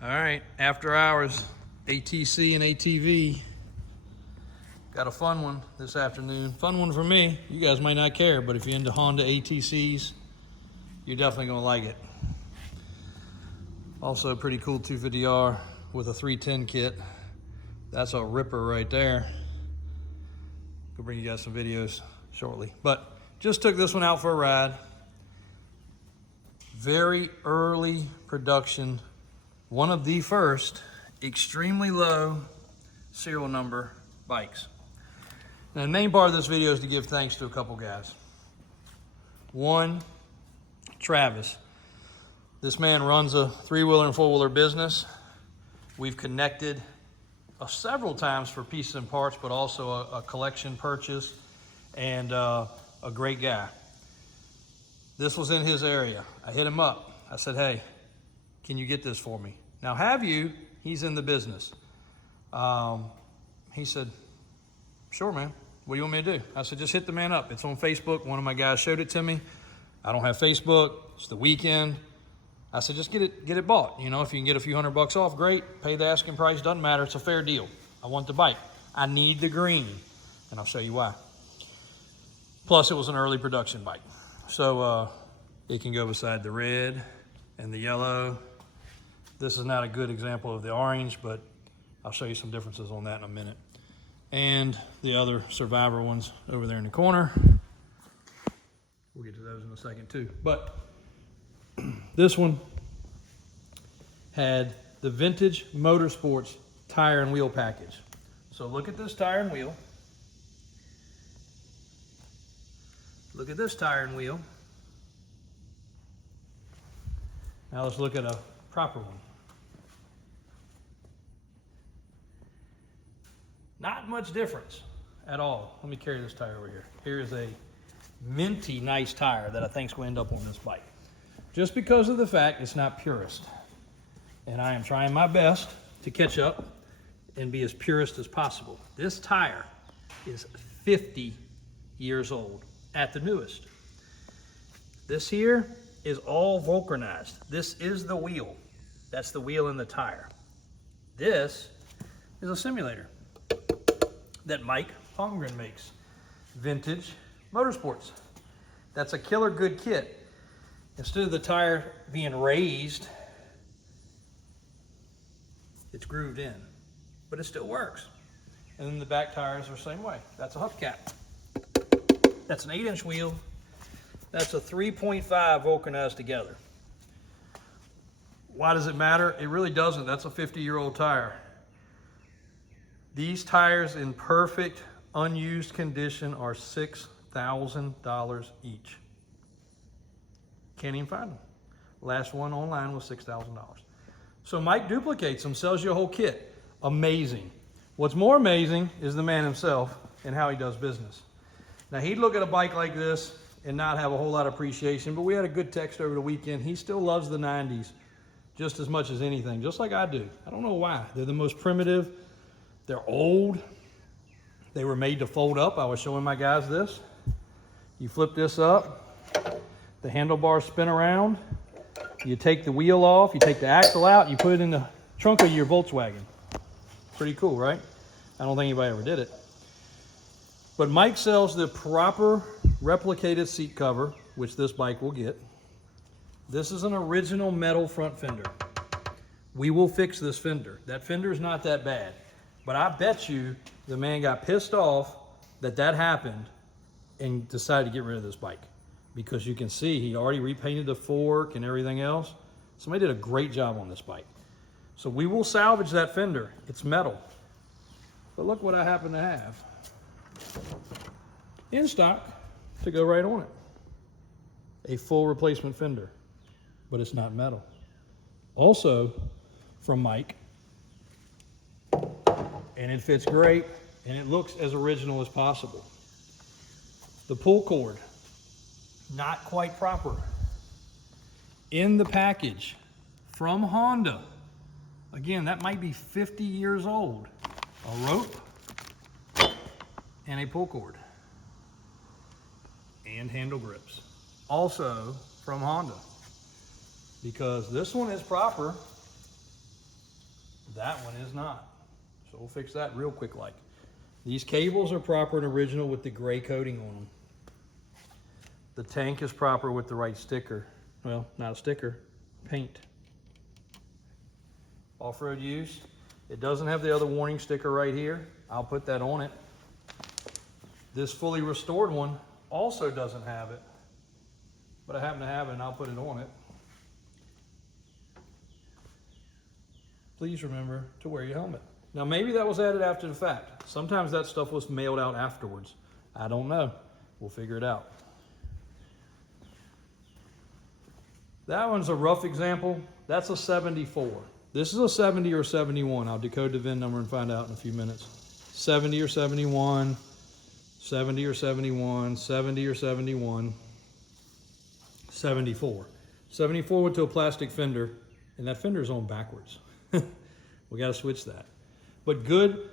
All right, after hours, ATC and ATV. Got a fun one this afternoon. Fun one for me. You guys might not care, but if you're into Honda ATCs, you're definitely gonna like it. Also pretty cool 250R with a 310 kit. That's a ripper right there. We'll bring you guys some videos shortly. But just took this one out for a ride. Very early production. One of the first extremely low serial number bikes. Now, the main part of this video is to give thanks to a couple guys. One, Travis. This man runs a 3-wheeler and 4-wheeler business. We've connected several times for pieces and parts, but also a collection purchase, and a great guy. This was in his area. I hit him up. I said, hey, can you get this for me? Now, have you? He's in the business. He said, sure, man. What do you want me to do? I said, just hit the man up. It's on Facebook. One of my guys showed it to me. I don't have Facebook. It's the weekend. I said, just get it bought. You know, if you can get a few $100 off, great. Pay the asking price, doesn't matter. It's a fair deal. I want the bike. I need the green, and I'll show you why. Plus, it was an early production bike. So it can go beside the red and the yellow. This is not a good example of the orange, but I'll show you some differences on that in a minute. And the other Survivor ones over there in the corner. We'll get to those in a second too. But this one had the vintage motorsports tire and wheel package. So look at this tire and wheel. Look at this tire and wheel. Now let's look at a proper one. Not much difference at all. Let me carry this tire over here. Here is a minty nice tire that I think is going to end up on this bike. Just because of the fact it's not purist. And I am trying my best to catch up and be as purist as possible. This tire is 50 years old at the newest. This here is all vulcanized. This is the wheel. That's the wheel and the tire. This is a simulator that Mike Holmgren makes. Vintage motorsports. That's a killer good kit. Instead of the tire being raised, it's grooved in, but it still works. And then the back tires are the same way. That's a hubcap. That's an 8-inch wheel. That's a 3.5 vulcanized together. Why does it matter? It really doesn't. That's a 50-year-old tire. These tires in perfect, unused condition are $6,000 each. Can't even find them. Last one online was $6,000. So Mike duplicates them, sells you a whole kit. Amazing. What's more amazing is the man himself and how he does business. Now, he'd look at a bike like this and not have a whole lot of appreciation, but we had a good text over the weekend. He still loves the 90s just as much as anything, just like I do. I don't know why. They're the most primitive. They're old. They were made to fold up. I was showing my guys this. You flip this up. The handlebars spin around. You take the wheel off. You take the axle out. You put it in the trunk of your Volkswagen. Pretty cool, right? I don't think anybody ever did it. But Mike sells the proper replicated seat cover, which this bike will get. This is an original metal front fender. We will fix this fender. That fender is not that bad. But I bet you the man got pissed off that happened and decided to get rid of this bike. Because you can see he already repainted the fork and everything else. Somebody did a great job on this bike. So we will salvage that fender. It's metal. But look what I happen to have in stock to go right on it. A full replacement fender, but it's not metal. Also from Mike, and it fits great, and it looks as original as possible. The pull cord, not quite proper. In the package from Honda, again, that might be 50 years old. A rope and a pull cord and handle grips. Also from Honda, because this one is proper, That one is not. So we'll fix that real quick like. These cables are proper and original with the gray coating on them. The tank is proper with the right sticker. Well, not a sticker, paint. Off-road use. It doesn't have the other warning sticker right here. I'll put that on it. This fully restored one also doesn't have it, but I happen to have it and I'll put it on it. Please remember to wear your helmet. Now maybe that was added after the fact. Sometimes that stuff was mailed out afterwards. I don't know. We'll figure it out. That one's a rough example. That's a 74. This is a 70 or 71. I'll decode the VIN number and find out in a few minutes. 70 or 71, 70 or 71, 70 or 71, 74. 74 went to a plastic fender, and that fender's on backwards. We got to switch that. But good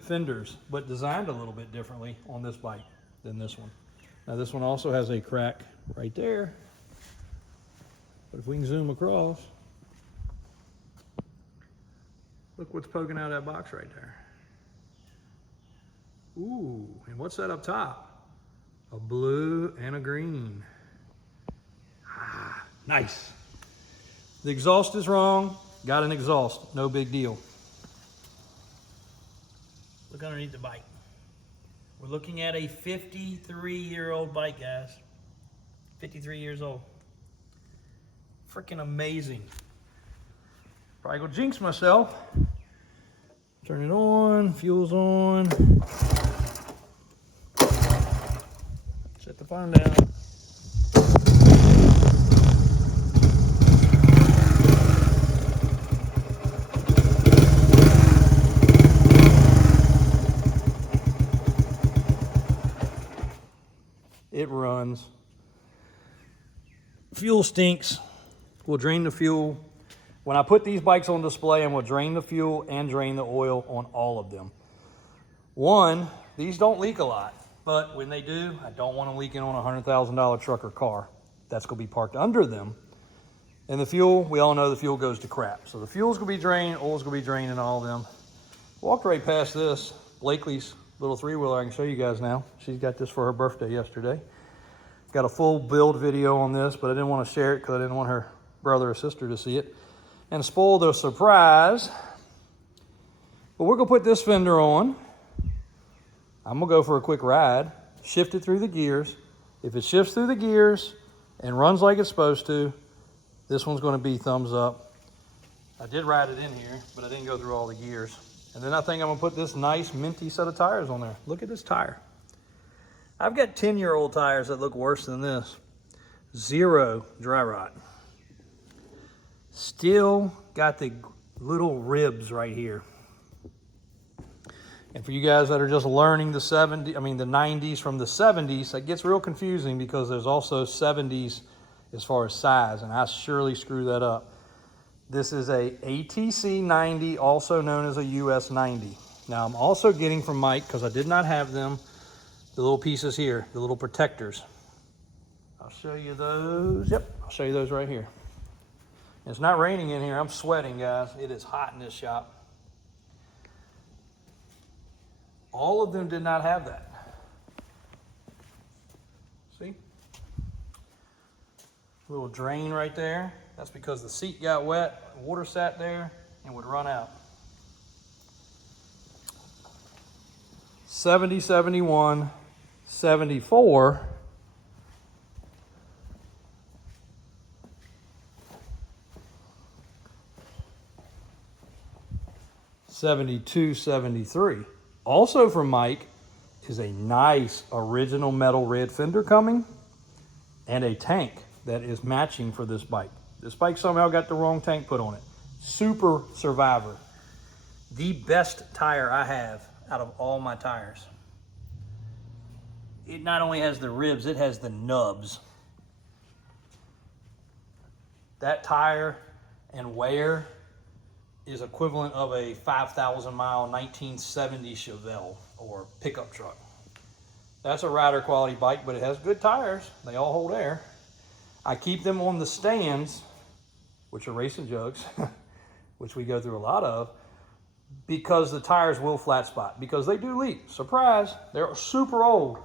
fenders, but designed a little bit differently on this bike than this one. Now this one also has a crack right there. But if we can zoom across, look what's poking out of that box right there. Ooh, and what's that up top? A blue and a green. Ah, nice. The exhaust is wrong. Got an exhaust, no big deal. Look underneath the bike. We're looking at a 53-year-old bike, guys. 53 years old. Freaking amazing. Probably gonna jinx myself. Turn it on, fuel's on. Set the phone down. It runs. Fuel stinks. We'll drain the fuel. When I put these bikes on display, I'm gonna drain the fuel and drain the oil on all of them. One, these don't leak a lot, but when they do, I don't want them leaking on a $100,000 truck or car. That's gonna be parked under them. And the fuel, we all know the fuel goes to crap. So the fuel's gonna be drained, oil's gonna be drained in all of them. Walked right past this, Blakely's little three-wheeler. I can show you guys now. She's got this for her birthday yesterday. Got a full build video on this, but I didn't want to share it because I didn't want her brother or sister to see it and spoil the surprise. But we're gonna put this fender on. I'm gonna go for a quick ride, shift it through the gears. If it shifts through the gears and runs like it's supposed to, this one's gonna be thumbs up. I did ride it in here, but I didn't go through all the gears. And then I think I'm gonna put this nice minty set of tires on there. Look at this tire. I've got 10-year-old tires that look worse than this. Zero dry rot. Still got the little ribs right here. And for you guys that are just learning the 90s from the 70s, it gets real confusing because there's also 70s as far as size, and I surely screw that up. This is a ATC 90, also known as a US 90. Now I'm also getting from Mike, because I did not have them, the little pieces here, the little protectors. I'll show you those. Yep, I'll show you those right here. It's not raining in here. I'm sweating, guys. It is hot in this shop. All of them did not have that. See? Little drain right there. That's because the seat got wet, water sat there, and would run out. 70, 71, 74. 72, 73. Also from Mike is a nice original metal red fender coming and a tank that is matching for this bike. This bike somehow got the wrong tank put on it. Super Survivor. The best tire I have out of all my tires. It not only has the ribs, it has the nubs. That tire and wear is equivalent of a 5,000 mile 1970 Chevelle or pickup truck. That's a rider quality bike, but it has good tires. They all hold air. I keep them on the stands, which are racing jugs, which we go through a lot of, because the tires will flat spot, because they do leak. Surprise, they're super old.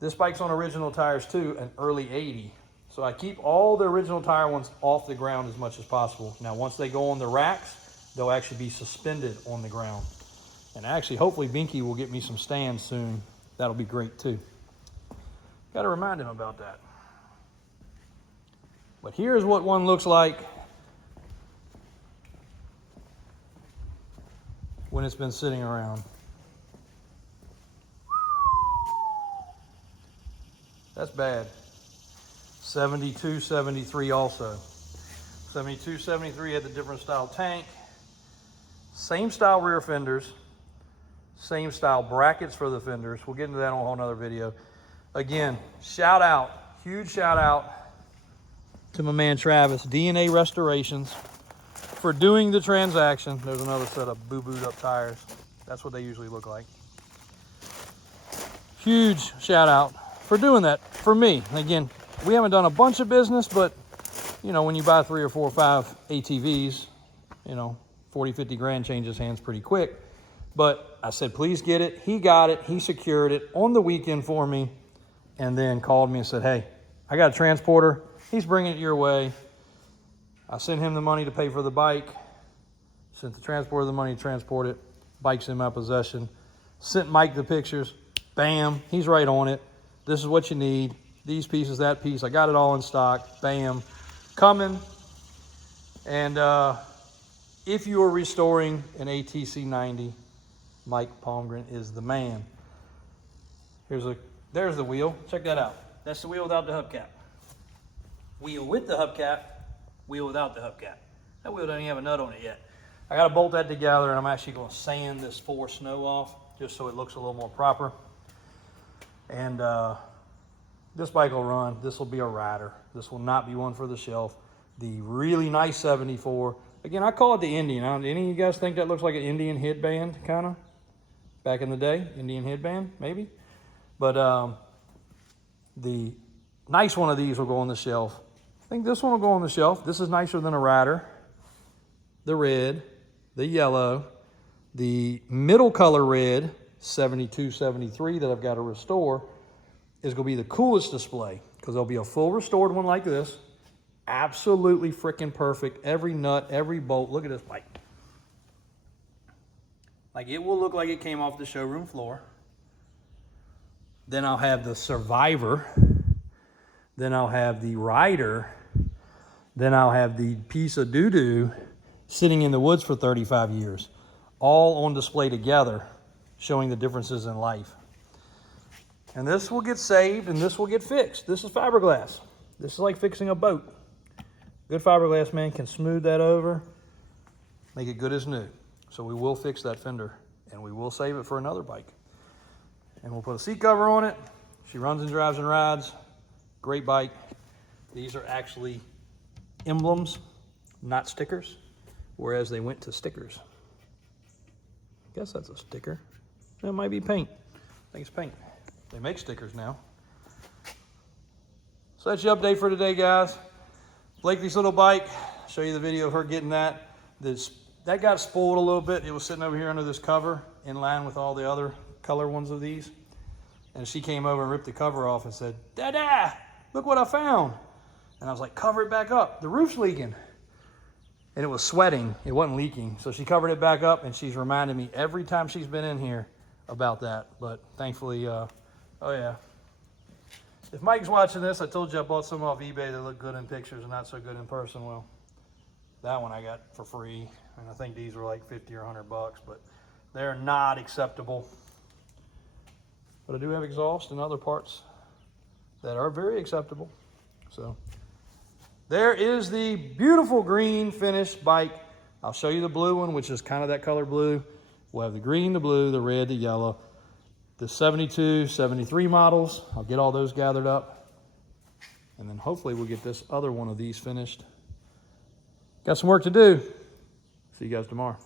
This bike's on original tires too, an early 80. So I keep all the original tire ones off the ground as much as possible. Now, once they go on the racks, they'll actually be suspended on the ground. And actually, hopefully Binky will get me some stands soon. That'll be great too. Got to remind him about that. But here's what one looks like when it's been sitting around. That's bad. 72, 73 also. 72, 73 had the different style tank. Same style rear fenders. Same style brackets for the fenders. We'll get into that on a whole nother video. Again, shout out, huge shout out to my man Travis, DNA Restorations, for doing the transaction. There's another set of boo-booed up tires. That's what they usually look like. Huge shout out for doing that for me. Again, we haven't done a bunch of business, but you know, when you buy 3 or 4 or 5 ATVs, you know, 40, 50 grand changes hands pretty quick. But I said, please get it. He got it. He secured it on the weekend for me, and then called me and said, hey, I got a transporter. He's bringing it your way. I sent him the money to pay for the bike. Sent the transporter the money to transport it. Bike's in my possession. Sent Mike the pictures. Bam, he's right on it. This is what you need. These pieces, that piece. I got it all in stock. Bam. Coming. And if you are restoring an ATC 90, Mike Palmgren is the man. There's the wheel. Check that out. That's the wheel without the hubcap. Wheel with the hubcap. Wheel without the hubcap. That wheel doesn't even have a nut on it yet. I got to bolt that together, and I'm actually going to sand this 4 snow off just so it looks a little more proper. And this bike will run. This will be a rider. This will not be one for the shelf. The really nice 74. Again, I call it the Indian. Any of you guys think that looks like an Indian headband, kind of? Back in the day, Indian headband, maybe? But the nice one of these will go on the shelf. I think this one will go on the shelf. This is nicer than a rider. The red, the yellow, the middle color red, 72, 73 that I've got to restore, is going to be the coolest display, because there'll be a full restored one like this. Absolutely freaking perfect. Every nut, every bolt. Look at this bike. Like, it will look like it came off the showroom floor. Then I'll have the Survivor. Then I'll have the Rider. Then I'll have the piece of doo-doo sitting in the woods for 35 years. All on display together, showing the differences in life. And this will get saved and this will get fixed. This is fiberglass. This is like fixing a boat. Good fiberglass man can smooth that over, make it good as new. So we will fix that fender, and we will save it for another bike. And we'll put a seat cover on it. She runs and drives and rides. Great bike. These are actually emblems, not stickers, whereas they went to stickers. I guess that's a sticker. That might be paint. I think it's paint. They make stickers now. So that's your update for today, guys. Blakely's little bike. Show you the video of her getting that. That got spoiled a little bit. It was sitting over here under this cover in line with all the other color ones of these. And she came over and ripped the cover off and said, Dada, look what I found. And I was like, cover it back up. The roof's leaking. And it was sweating. It wasn't leaking. So she covered it back up, and she's reminded me every time she's been in here about that. But thankfully, oh yeah. If Mike's watching this, I told you I bought some off eBay that look good in pictures and not so good in person. Well, that one I got for free. And I think these were like 50 or 100 bucks, but they're not acceptable. But I do have exhaust and other parts that are very acceptable. So there is the beautiful green finished bike. I'll show you the blue one, which is kind of that color blue. We'll have the green, the blue, the red, the yellow, the 72, 73 models. I'll get all those gathered up. And then hopefully we'll get this other one of these finished. Got some work to do. See you guys tomorrow.